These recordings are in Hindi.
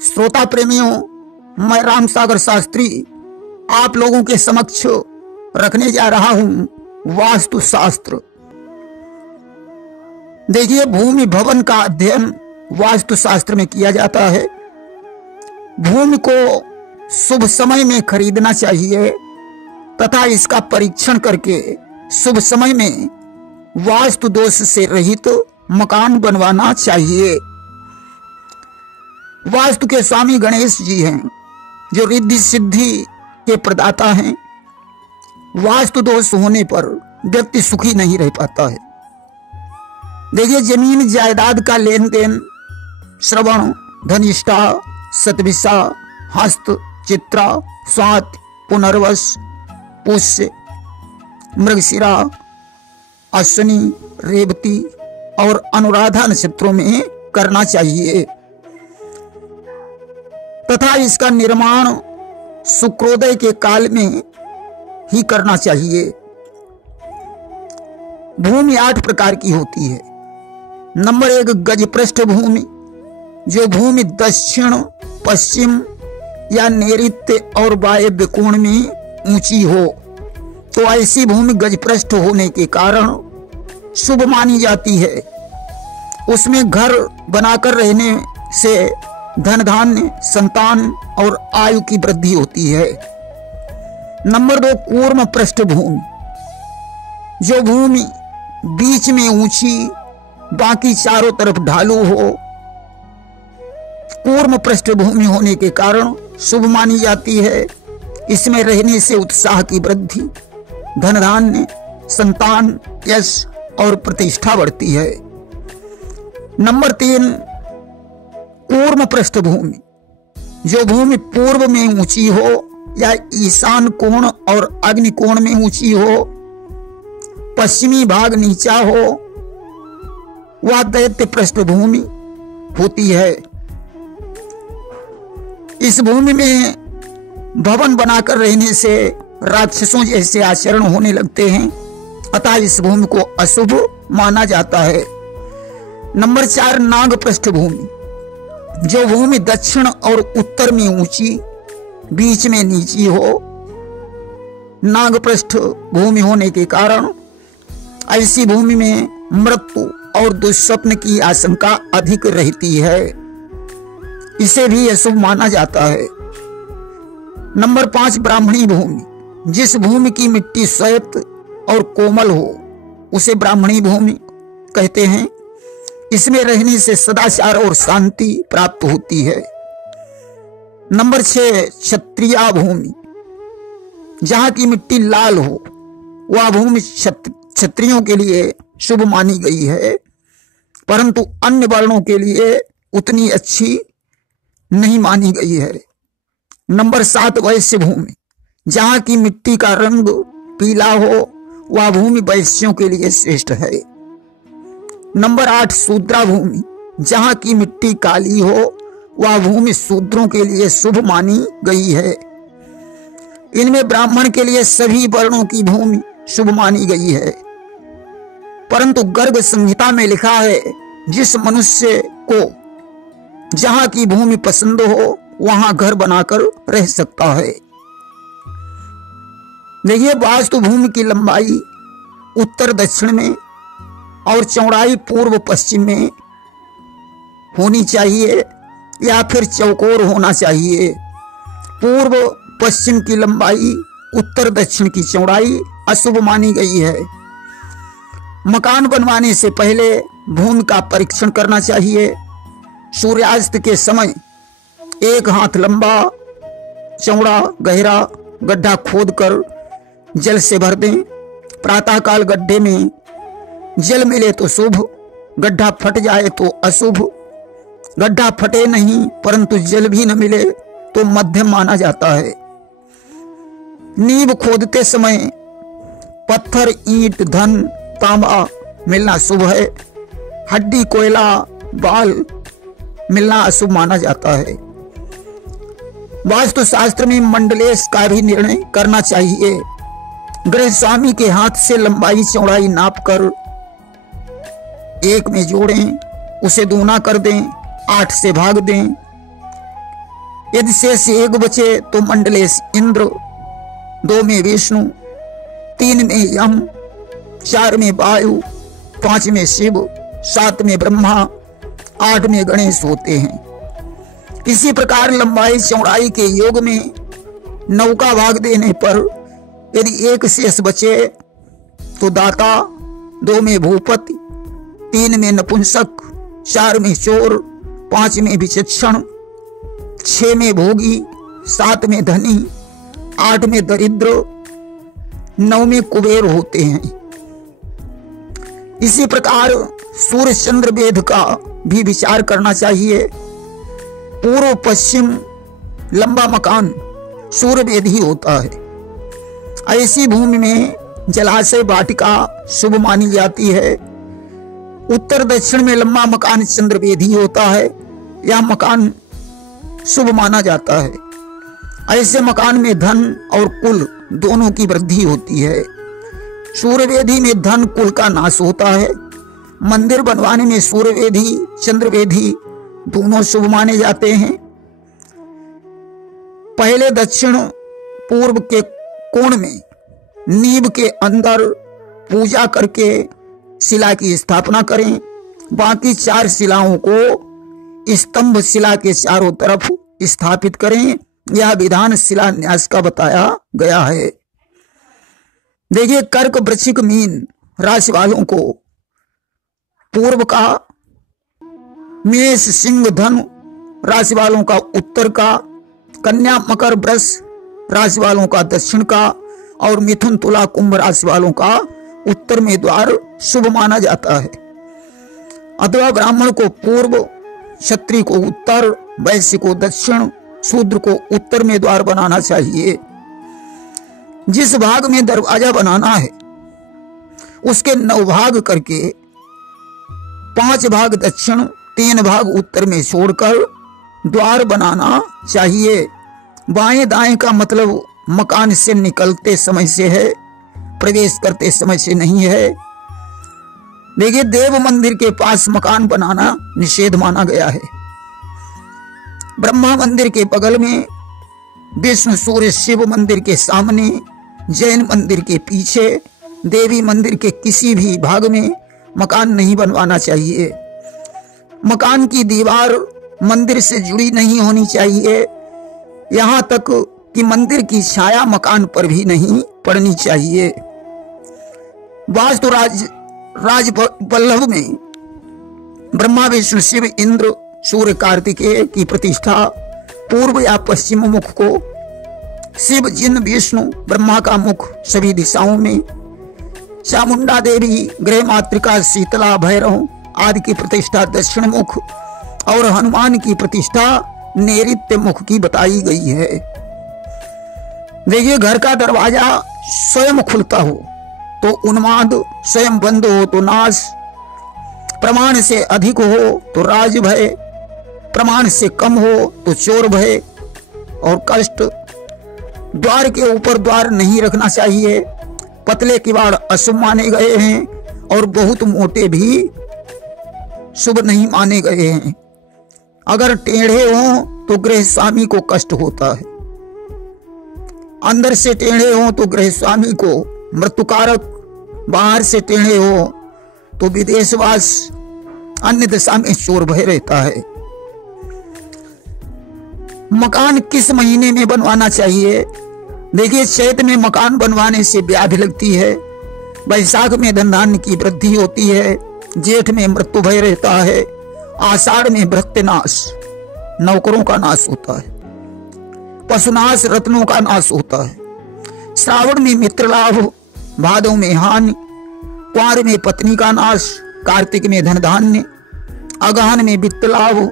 श्रोता प्रेमियों, मैं राम सागर शास्त्री आप लोगों के समक्ष रखने जा रहा हूं वास्तु शास्त्र। देखिए, भूमि भवन का अध्ययन वास्तु शास्त्र में किया जाता है। भूमि को शुभ समय में खरीदना चाहिए तथा इसका परीक्षण करके शुभ समय में वास्तु दोष से रहित मकान बनवाना चाहिए। वास्तु के स्वामी गणेश जी हैं, जो रिद्धि सिद्धि के प्रदाता हैं। वास्तु दोष होने पर व्यक्ति सुखी नहीं रह पाता है। देखिए, जमीन जायदाद का लेन देन श्रवण, धनिष्ठा, शतभिषा, हस्त, चित्रा, स्वाति, पुनर्वस, पुष्य, मृगशिरा, अश्विनी, रेवती और अनुराधा नक्षत्रों में करना चाहिए तथा इसका निर्माण शुक्रोदय के काल में ही करना चाहिए। भूमि 8 प्रकार की होती है। नंबर 1, गजपृष्ठ भूमि, जो भूमि दक्षिण, पश्चिम या नैऋत्य और वायव्य कोण में ऊंची हो, तो ऐसी भूमि गजपृष्ठ होने के कारण शुभ मानी जाती है। उसमें घर बनाकर रहने से धन धान्य, संतान और आयु की वृद्धि होती है। नंबर 2, कूर्म पृष्ठ भूमि, जो भूमि बीच में ऊंची बाकी चारों तरफ ढालू हो, कूर्म पृष्ठ भूमि होने के कारण शुभ मानी जाती है। इसमें रहने से उत्साह की वृद्धि, धन धान्य, संतान, यश और प्रतिष्ठा बढ़ती है। नंबर 3, कूर्म पृष्ठभूमि, जो भूमि पूर्व में ऊंची हो या ईशान कोण और अग्नि कोण में ऊंची हो, पश्चिमी भाग नीचा हो, वह दैत्य पृष्ठभूमि होती है। इस भूमि में भवन बनाकर रहने से राक्षसों जैसे आचरण होने लगते हैं, अतः इस भूमि को अशुभ माना जाता है। नंबर 4, नाग पृष्ठभूमि, जो भूमि दक्षिण और उत्तर में ऊंची, बीच में नीची हो। नाग पृष्ठ भूमि होने के कारण ऐसी भूमि में मृत्यु और दुष्स्वप्न की आशंका अधिक रहती है। इसे भी अशुभ माना जाता है। नंबर 5, ब्राह्मणी भूमि, जिस भूमि की मिट्टी श्वेत और कोमल हो, उसे ब्राह्मणी भूमि कहते हैं। इसमें रहने से सदाचार और शांति प्राप्त होती है। नंबर 6, क्षत्रिया भूमि, जहां की मिट्टी लाल हो, वह भूमि क्षत्रियों के लिए शुभ मानी गई है, परंतु अन्य वर्णों के लिए उतनी अच्छी नहीं मानी गई है। नंबर 7, वैश्य भूमि, जहां की मिट्टी का रंग पीला हो, वह भूमि वैश्यों के लिए श्रेष्ठ है। नंबर 8, शूद्रा भूमि, जहां की मिट्टी काली हो, वह भूमि शूद्रों के लिए शुभ मानी गई है। इनमें ब्राह्मण के लिए सभी वर्णों की भूमि शुभ मानी गई है, परंतु गर्ग संहिता में लिखा है, जिस मनुष्य को जहां की भूमि पसंद हो, वहां घर बनाकर रह सकता है। देखिए, वास्तु भूमि की लंबाई उत्तर दक्षिण में और चौड़ाई पूर्व पश्चिम में होनी चाहिए या फिर चौकोर होना चाहिए। पूर्व पश्चिम की लंबाई, उत्तर दक्षिण की चौड़ाई अशुभ मानी गई है। मकान बनवाने से पहले भूमि का परीक्षण करना चाहिए। सूर्यास्त के समय 1 हाथ लंबा, चौड़ा, गहरा गड्ढा खोदकर जल से भर दें। प्रातःकाल गड्ढे में जल मिले तो शुभ, गड्ढा फट जाए तो अशुभ। गड्ढा फटे नहीं परंतु जल भी न मिले तो मध्यम माना जाता है। नींव खोदते समय पत्थर, ईंट, धन, तांबा मिलना शुभ है। हड्डी, कोयला, बाल मिलना अशुभ माना जाता है। वास्तु शास्त्र में मंडलेश का भी निर्णय करना चाहिए। गृह स्वामी के हाथ से लंबाई चौड़ाई नापकर 1 में जोड़ें, उसे दूना कर दें, 8 से भाग दें। यदि शेष एक बचे तो मंडलेश इंद्र, 2 में विष्णु, 3 में यम, 4 में वायु, 5 में शिव, 7 में ब्रह्मा, 8 में गणेश होते हैं। इसी प्रकार लंबाई चौड़ाई के योग में 9 का भाग देने पर यदि एक शेष बचे तो दाता, 2 में भूपति, 3 में नपुंसक, 4 में चोर, 5 में विचक्षण, 6 में भोगी, 7 में धनी, 8 में दरिद्र, 9 में कुबेर होते हैं। इसी प्रकार सूर्य चंद्र वेद का भी विचार करना चाहिए। पूर्व पश्चिम लंबा मकान सूर्य वेद ही होता है। ऐसी भूमि में जलाशय वाटिका शुभ मानी जाती है। उत्तर दक्षिण में लंबा मकान चंद्र वेद ही होता है। यह मकान शुभ माना जाता है। ऐसे मकान में धन और कुल दोनों की वृद्धि होती है। सूर्यवेदी में धन कुल का नाश होता है। मंदिर बनवाने में सूर्यवेदी चंद्रवेदी दोनों शुभ माने जाते हैं। पहले दक्षिण पूर्व के कोण में नींव के अंदर पूजा करके शिला की स्थापना करें। बाकी 4 शिलाओं को स्तंभ शिला के चारों तरफ स्थापित करें। यह विधान शिलान्यास का बताया गया है। देखिए, कर्क वृश्चिक मीन राशि वालों को पूर्व का, मेष सिंह धनु राशि वालों का उत्तर का, कन्या मकर वृष राशि वालों का दक्षिण का और मिथुन तुला कुंभ राशि वालों का उत्तर में द्वार शुभ माना जाता है। अथवा ब्राह्मण को पूर्व, क्षत्रिय को उत्तर, वैश्य को दक्षिण, शूद्र को उत्तर में द्वार बनाना चाहिए। जिस भाग में दरवाजा बनाना है उसके 9 भाग करके 5 भाग दक्षिण, 3 भाग उत्तर में छोड़कर द्वार बनाना चाहिए। बाएं दाएं का मतलब मकान से निकलते समय से है, प्रवेश करते समय से नहीं है। देखिए, देव मंदिर के पास मकान बनाना निषेध माना गया है। ब्रह्मा मंदिर के बगल में, विष्णु सूर्य शिव मंदिर के सामने, जैन मंदिर के पीछे, देवी मंदिर के किसी भी भाग में मकान नहीं बनवाना चाहिए। मकान की दीवार मंदिर से जुड़ी नहीं होनी चाहिए। यहाँ तक कि मंदिर की छाया मकान पर भी नहीं पड़नी चाहिए। वास्तु राज वल्लभ में ब्रह्मा विष्णु शिव इंद्र सूर्य कार्तिकेय की प्रतिष्ठा पूर्व या पश्चिम मुख को, शिव जिन विष्णु ब्रह्मा का मुख सभी दिशाओं में, चामुंडा देवी गृह मातृका शीतला भैरव आदि की प्रतिष्ठा दक्षिण मुख और हनुमान की प्रतिष्ठा नैऋत्य मुख की बताई गई है। देखिए, घर का दरवाजा स्वयं खुलता हो तो उन्माद, स्वयं बंद हो तो नाश, प्रमाण से अधिक हो तो राज भय, प्रमाण से कम हो तो चोर भय और कष्ट। द्वार के ऊपर द्वार नहीं रखना चाहिए। पतले किवाड़ अशुभ माने गए हैं और बहुत मोटे भी शुभ नहीं माने गए हैं। अगर टेढ़े हों तो गृह स्वामी को कष्ट होता है। अंदर से टेढ़े हों तो गृह स्वामी को मृत्युकारक, बाहर से टेढ़े हो तो विदेशवास, अन्य दिशा में चोर भय रहता है। मकान किस महीने में बनवाना चाहिए? देखिए, चैत में मकान बनवाने से व्याधि लगती है, वैशाख में धन धान्य की वृद्धि होती है, जेठ में मृत्यु भय रहता है, आषाढ़ में भृत्यनाश, नौकरों का नाश होता है, पशुनाश, रत्नों का नाश होता है, श्रावण में मित्र लाभ, भादों में हानि, कुंवर में पत्नी का नाश, कार्तिक में धन धान्य, अगहन में वित्त लाभ,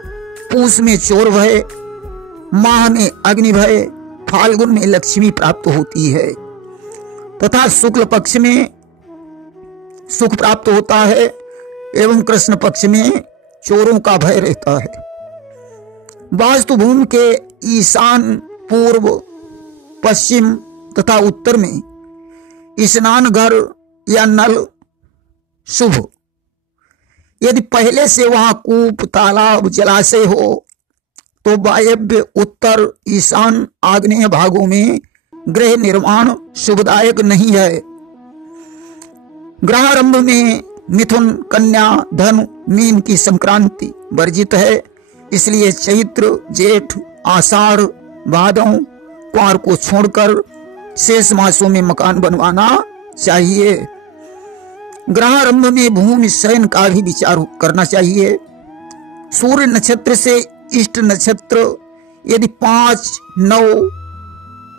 पूस में चोर भय, माह में अग्नि भय, फाल्गुन में लक्ष्मी प्राप्त होती है तथा शुक्ल पक्ष में सुख प्राप्त होता है एवं कृष्ण पक्ष में चोरों का भय रहता है। वास्तु भूमि के ईशान, पूर्व, पश्चिम तथा उत्तर में स्नान घर या नल शुभ। यदि पहले से वहां कूप, तालाब, जलाशय हो तो वायव्य, उत्तर, ईशान, आग्नेय भागों में ग्रह निर्माण शुभदायक नहीं है। ग्रहारंभ में मिथुन, कन्या, धनु, मीन की संक्रांति वर्जित है। इसलिए चैत्र, जेठ, आषाढ़, भादौ, क्वार को छोड़कर शेष मासों में मकान बनवाना चाहिए। ग्रहारंभ में भूमि शयन का भी विचार करना चाहिए। सूर्य नक्षत्र से इष्ट नक्षत्र यदि 5, 9,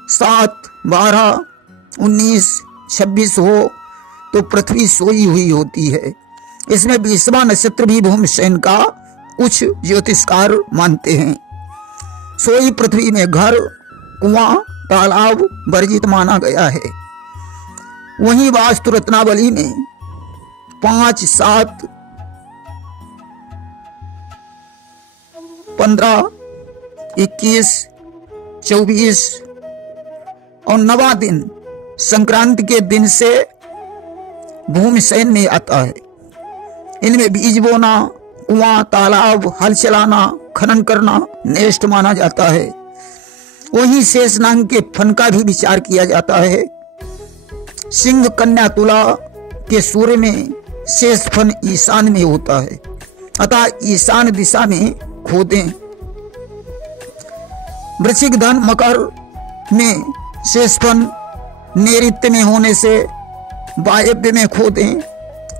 7, 12, 19, 26 हो तो पृथ्वी सोई हुई होती है। इसमें 20वां नक्षत्र भी भूमि शयन का उच्च ज्योतिषकार मानते हैं। सोई पृथ्वी में घर, कुआं, तालाब वर्जित माना गया है। वहीं वास्तु रत्नावली में 5, 7, 15, 21, 24 और 9वां दिन संक्रांति के दिन से भूमि शयन में आता है। इनमें बीज बोना, कुआं, तालाब, हल चलाना, खनन करना नेष्ट माना जाता है। वहीं शेषनाग के फन का भी विचार किया जाता है। सिंह, कन्या, तुला के सूर्य में शेष फन ईशान में होता है, अतः ईशान दिशा में खोदें। वृश्चिक, धन, मकर में शेष फन नैऋत्य में होने से वायव्य में खोदें।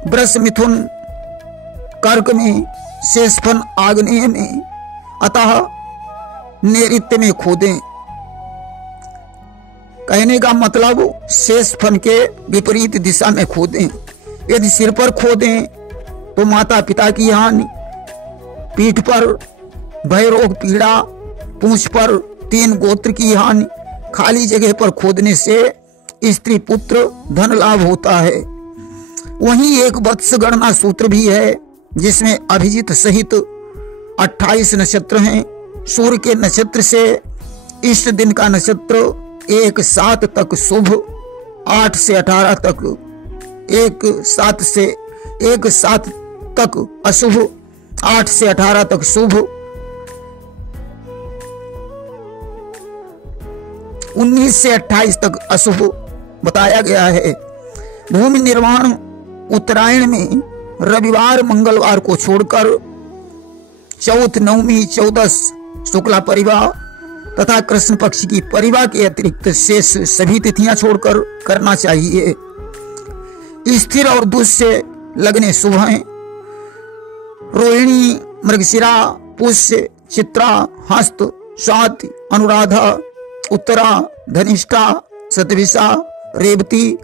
वृष, मिथुन, कर्क में शेषफन आग्नेय में, अतः नैऋत्य में खोदें। कहने का मतलब शेषफन के विपरीत दिशा में खोदें। यदि सिर पर खोदें तो माता पिता की हानि, पीठ पर भय रोग पीड़ा, पूंछ पर 3 गोत्र की हानि, खाली जगह पर खोदने से स्त्री पुत्र धन लाभ होता है। वहीं एक वत्स गणना सूत्र भी है जिसमें अभिजित सहित 28 नक्षत्र हैं। सूर्य के नक्षत्र से इष्ट दिन का नक्षत्र 1-7 तक शुभ, 8 से 18 तक 1-7 तक अशुभ, 8 से 18 तक शुभ, 19 से 28 तक अशुभ बताया गया है। भूमि निर्माण उत्तरायण में रविवार, मंगलवार को छोड़कर चौथ, नवमी, चौदस शुक्ला परिवा तथा कृष्ण पक्ष की परिवा के अतिरिक्त शेष सभी तिथियां छोड़कर करना चाहिए। स्थिर और दुष्य लगने शुभ हैं। रोहिणी, मृगशिरा, पुष्य, चित्रा, हस्त, स्वाति, अनुराधा, उत्तरा, धनिष्ठा, शतभिषा, रेवती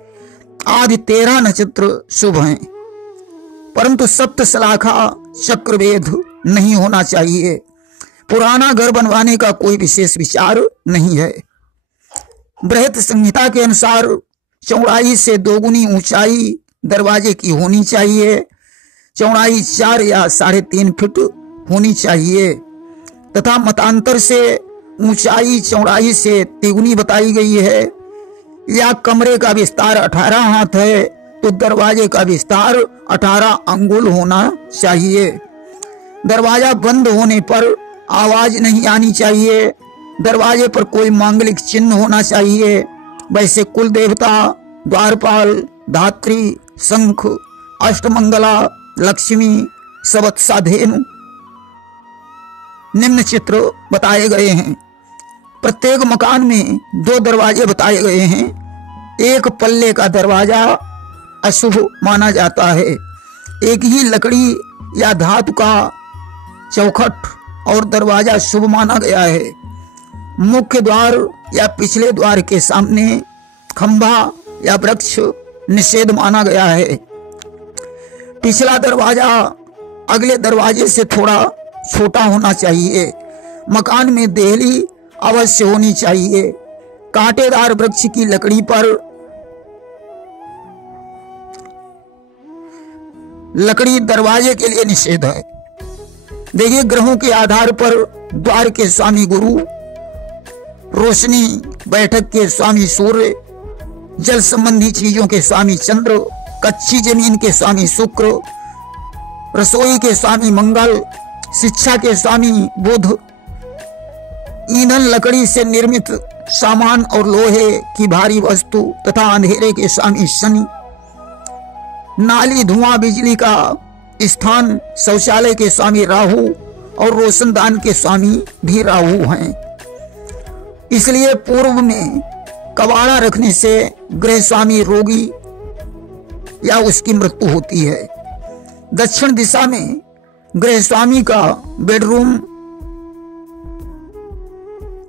आदि 13 नक्षत्र शुभ हैं, परंतु सप्त शलाखा चक्रवेद नहीं होना चाहिए। पुराना घर बनवाने का कोई विशेष विचार नहीं है। बृहत संहिता के अनुसार चौड़ाई से 2 गुनी ऊंचाई दरवाजे की होनी चाहिए। चौड़ाई 4 या 3.5 फीट होनी चाहिए तथा मतांतर से ऊंचाई चौड़ाई से 3 गुनी बताई गई है। या कमरे का विस्तार 18 हाथ है तो दरवाजे का विस्तार 18 अंगुल होना चाहिए। दरवाजा बंद होने पर आवाज नहीं आनी चाहिए। दरवाजे पर कोई मांगलिक चिन्ह होना चाहिए। वैसे कुल देवता, द्वारपाल, धात्री, शंख, अष्टमंगला, लक्ष्मी, सवत्साधेनु निम्न चित्र बताए गए हैं। प्रत्येक मकान में 2 दरवाजे बताए गए हैं। एक पल्ले का दरवाजा अशुभ माना जाता है। एक ही लकड़ी या धातु का चौखट और दरवाजा शुभ माना गया है। मुख्य द्वार या पिछले द्वार के सामने खंभा या वृक्ष निषेध माना गया है। पिछला दरवाजा अगले दरवाजे से थोड़ा छोटा होना चाहिए। मकान में देहली अवश्य होनी चाहिए। कांटेदार वृक्ष की लकड़ी पर लकड़ी दरवाजे के लिए निषेध है। देखिए, ग्रहों के आधार पर द्वार के स्वामी गुरु, रोशनी बैठक के स्वामी सूर्य, जल संबंधी चीजों के स्वामी चंद्र, कच्ची जमीन के स्वामी शुक्र, रसोई के स्वामी मंगल, शिक्षा के स्वामी बुध, ईंधन, लकड़ी से निर्मित सामान और लोहे की भारी वस्तु तथा अंधेरे के स्वामी शनि। नाली, धुआं, बिजली का स्थान, शौचालय के स्वामी राहु और रोशनदान के स्वामी भी राहु हैं। इसलिए पूर्व में कबाड़ा रखने से गृह स्वामी रोगी या उसकी मृत्यु होती है। दक्षिण दिशा में गृह स्वामी का बेडरूम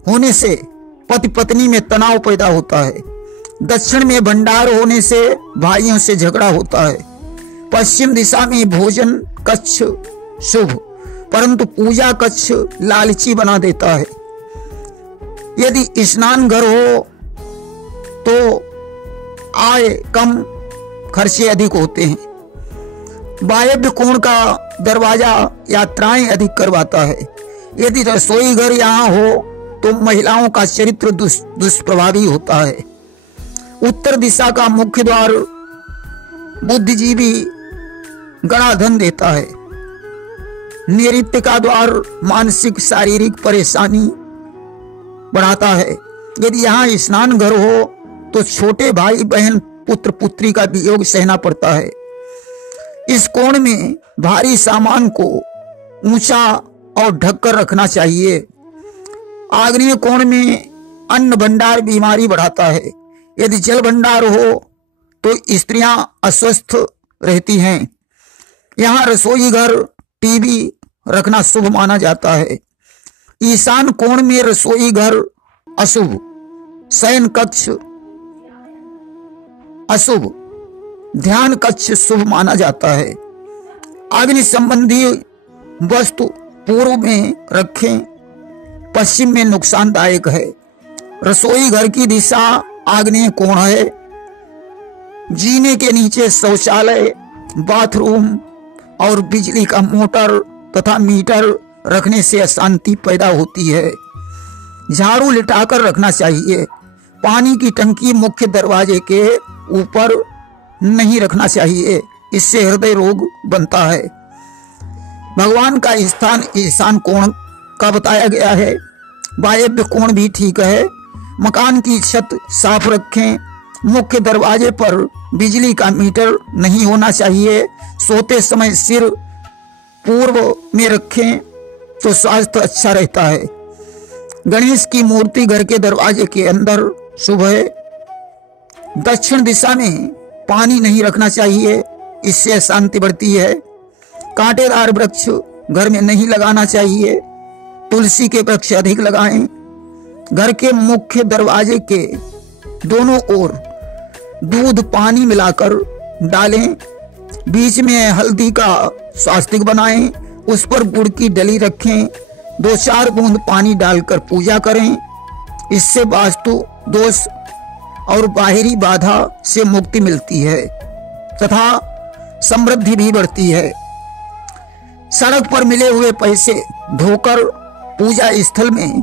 होने से पति पत्नी में तनाव पैदा होता है। दक्षिण में भंडार होने से भाइयों से झगड़ा होता है। पश्चिम दिशा में भोजन कक्ष शुभ, परंतु पूजा कक्ष लालची बना देता है। यदि स्नान घर हो तो आय कम, खर्चे अधिक होते हैं। वायव्य कोण का दरवाजा यात्राएं अधिक करवाता है। यदि रसोई घर यहाँ हो तो महिलाओं का चरित्र दुष्प्रभावी होता है। उत्तर दिशा का मुख्य द्वार बुद्धिजीवी गणा धन देता है। नैऋत्य का द्वार मानसिक शारीरिक परेशानी बढ़ाता है। यदि यहाँ स्नान घर हो तो छोटे भाई बहन पुत्र पुत्री का वियोग सहना पड़ता है। इस कोण में भारी सामान को ऊंचा और ढककर रखना चाहिए। आग्नेय कोण में अन्न भंडार बीमारी बढ़ाता है। यदि जल भंडार हो तो स्त्रियां अस्वस्थ रहती हैं। यहाँ रसोई घर, टीवी रखना शुभ माना जाता है। ईशान कोण में रसोई घर अशुभ, शयन कक्ष अशुभ, ध्यान कक्ष शुभ माना जाता है। अग्नि संबंधी वस्तु पूर्व में रखें, पश्चिम में नुकसानदायक है। रसोई घर की दिशा आग्नेय कोण है। जीने के नीचे शौचालय, बाथरूम और बिजली का मोटर तथा मीटर रखने से अशांति पैदा होती है। झाड़ू लिटाकर रखना चाहिए। पानी की टंकी मुख्य दरवाजे के ऊपर नहीं रखना चाहिए, इससे हृदय रोग बनता है। भगवान का स्थान ईशान कोण का बताया गया है। वायव्य कोण भी ठीक है। मकान की छत साफ रखें। मुख्य दरवाजे पर बिजली का मीटर नहीं होना चाहिए। सोते समय सिर पूर्व में रखें तो स्वास्थ्य अच्छा रहता है। गणेश की मूर्ति घर के दरवाजे के अंदर शुभ है। दक्षिण दिशा में पानी नहीं रखना चाहिए, इससे अशांति बढ़ती है। कांटेदार वृक्ष घर में नहीं लगाना चाहिए। तुलसी के वृक्ष अधिक लगाएं। घर के मुख्य दरवाजे के दोनों ओर दूध पानी मिलाकर डालें। बीच में हल्दी का स्वास्तिक बनाएं। उस पर गुड़ की डली रखें। 2-4 बूंद पानी डालकर पूजा करें। इससे वास्तु दोष और बाहरी बाधा से मुक्ति मिलती है तथा समृद्धि भी बढ़ती है। सड़क पर मिले हुए पैसे धोकर पूजा स्थल में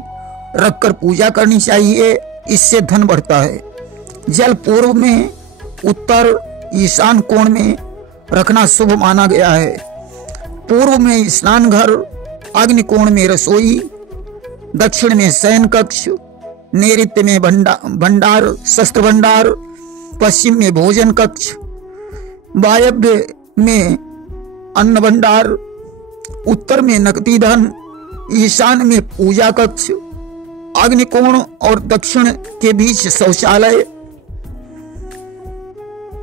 रखकर पूजा करनी चाहिए, इससे धन बढ़ता है। जल पूर्व में, उत्तर, ईशान कोण में रखना शुभ माना गया है। पूर्व में स्नान घर, अग्नि कोण में रसोई, दक्षिण में शयन कक्ष, नैऋत्य में भंडार, शस्त्र भंडार, पश्चिम में भोजन कक्ष, वायव्य में अन्न भंडार, उत्तर में नकदी धन, ईशान में पूजा कक्ष, अग्नि कोण और दक्षिण के बीच शौचालय,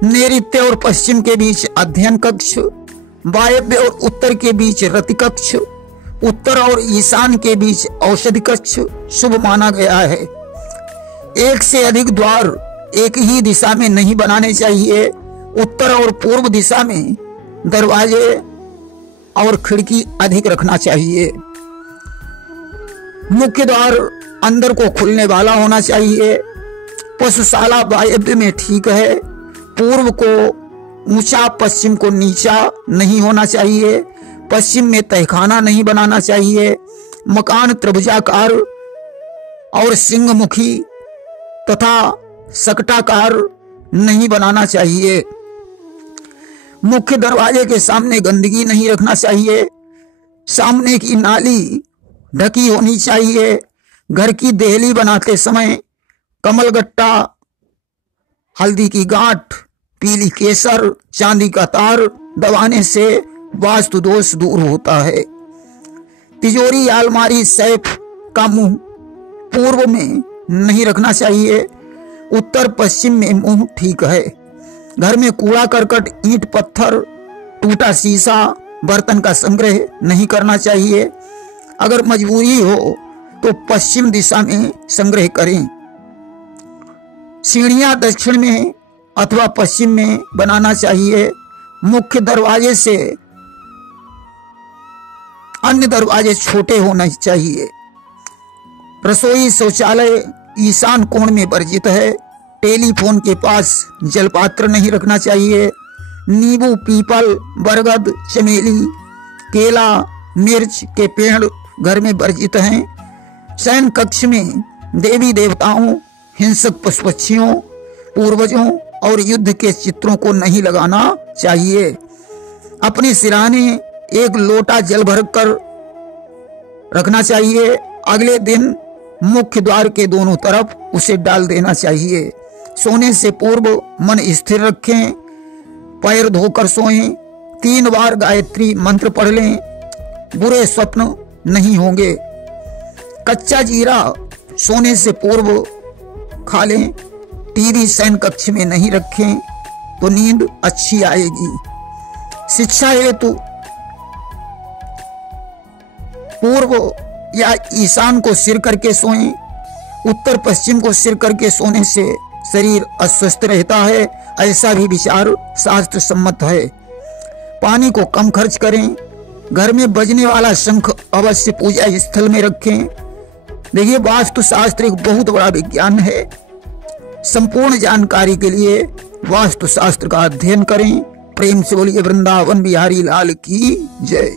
नैऋत्य और पश्चिम के बीच अध्ययन कक्ष, वायव्य और उत्तर के बीच रति कक्ष, उत्तर और ईशान के बीच औषधि कक्ष शुभ माना गया है। एक से अधिक द्वार एक ही दिशा में नहीं बनाने चाहिए। उत्तर और पूर्व दिशा में दरवाजे और खिड़की अधिक रखना चाहिए। मुख्य द्वार अंदर को खुलने वाला होना चाहिए। पशुशाला वायव्य में ठीक है। पूर्व को ऊंचा, पश्चिम को नीचा नहीं होना चाहिए। पश्चिम में तहखाना नहीं बनाना चाहिए। मकान त्रिभुजाकार और सिंहमुखी तथा सकटाकार नहीं बनाना चाहिए। मुख्य दरवाजे के सामने गंदगी नहीं रखना चाहिए। सामने की नाली ढकी होनी चाहिए। घर की देहली बनाते समय कमलगट्टा, हल्दी की गांठ, पीली केसर, चांदी का तार दबाने से वास्तु दोष दूर होता है। तिजोरी या अलमारी सैफ का मुंह पूर्व में नहीं रखना चाहिए, उत्तर पश्चिम में मुंह ठीक है। घर में कूड़ा करकट, ईंट पत्थर, टूटा शीशा, बर्तन का संग्रह नहीं करना चाहिए। अगर मजबूरी हो तो पश्चिम दिशा में संग्रह करें। सीढ़ियां दक्षिण में अथवा पश्चिम में बनाना चाहिए। मुख्य दरवाजे से अन्य दरवाजे छोटे होने चाहिए। रसोई शौचालय ईशान कोण में वर्जित है। टेलीफोन के पास जलपात्र नहीं रखना चाहिए। नींबू, पीपल, बरगद, चमेली, केला, मिर्च के पेड़ घर में वर्जित हैं। शयन कक्ष में देवी देवताओं, हिंसक पशु पक्षियों, पूर्वजों और युद्ध के चित्रों को नहीं लगाना चाहिए। अपने सिरहाने एक लोटा जल भर कर रखना चाहिए। अगले दिन मुख्य द्वार के दोनों तरफ उसे डाल देना चाहिए। सोने से पूर्व मन स्थिर रखें। पैर धोकर सोएं। 3 बार गायत्री मंत्र पढ़ लें। बुरे स्वप्न नहीं होंगे। कच्चा जीरा सोने से पूर्व खा लें। टीवी शयन कक्ष में नहीं रखें तो नींद अच्छी आएगी। शिक्षा हेतु पूर्व या ईशान को सिर करके सोएं। उत्तर पश्चिम को सिर करके सोने से शरीर अस्वस्थ रहता है, ऐसा भी विचार शास्त्र सम्मत है। पानी को कम खर्च करें। घर में बजने वाला शंख अवश्य पूजा स्थल में रखें। देखिए, वास्तु शास्त्र एक बहुत बड़ा विज्ञान है। संपूर्ण जानकारी के लिए वास्तु शास्त्र का अध्ययन करें। प्रेम से बोलिए वृंदावन बिहारी लाल की जय।